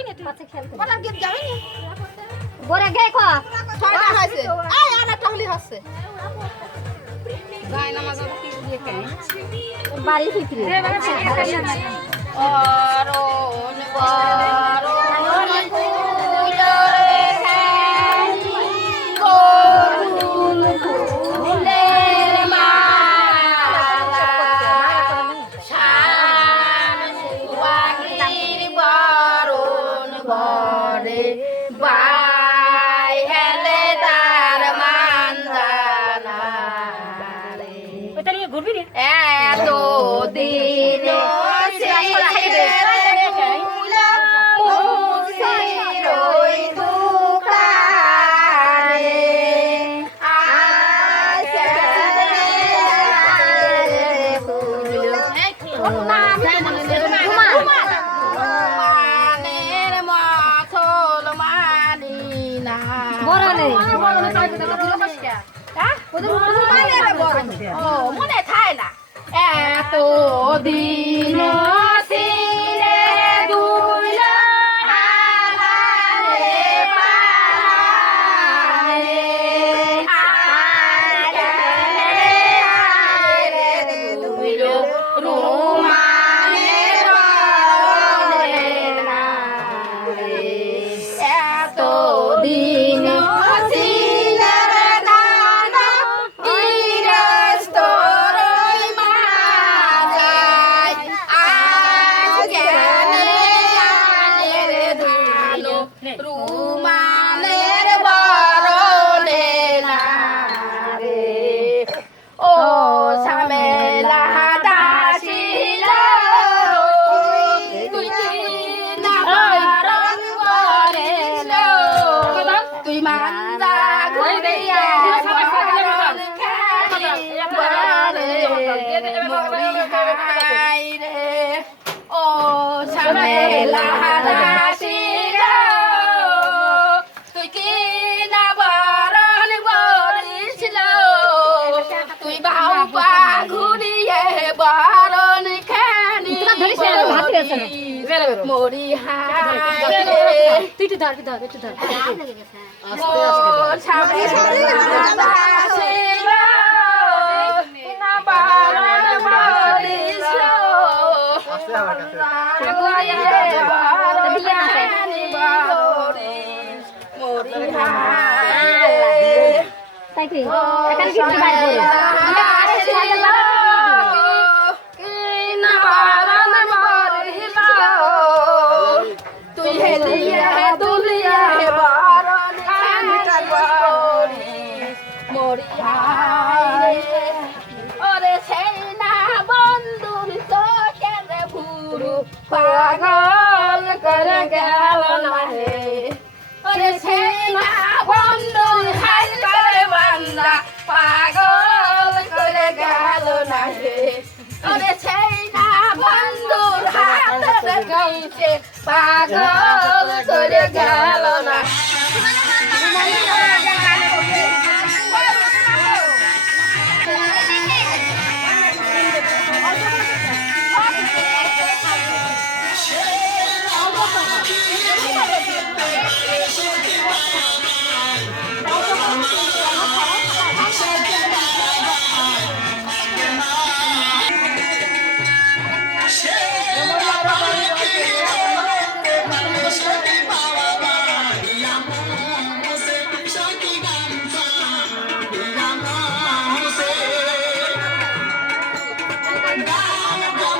যাবে না তুই পাশে খেলতে ওরা গীত গাবে না বড় গে কো ছয়টা হয়েছে এই আরেকটা হলি হচ্ছে গায় নামাজ কি দিয়ে কে বাড়ি ফিরে অরণ বরণ ফুলরে খানি করুণ ফুলের মালা শান সুয়াগির বরণ ঘরে বাই হেলে তার মানজানা রে ওটা নিয়ে ঘুরবি রে এত দিন মনে থায় না এত দিন সিনে দুল আলারে পারে আরে দুল রুমানে রনে নারে এত দিন সিনের দানা গিরস্তরই মাজায় আজ জ্ঞানে আনের ধানো রুমানের বরণে নারে ও সামেলা দাসিল তুই না বরণ করেল তুই মান্দা ঘুরিয়া বরণ খালি বরে মরি হাই রে ও সামেলা দাসিল তুই কি না বরণ করিছিল তুই বাবা ঘুরিয়ে বরণ খানি মরি হাই রে তুই একটু ধর একটু ধর তাই কি এখানে কি বাইরে তুই হেলিয়া দুলিয়া বারণ মরিয়া ওরে সেই না বন্ধুর চোখের ভুরু পাগল করে গেল না হে ওরে সেই না বন্ধুর হাল করে বান্দা পাগল করে গেল না হে ওরে সেই না বন্ধুর হাত গাইছে পাগল করে গেল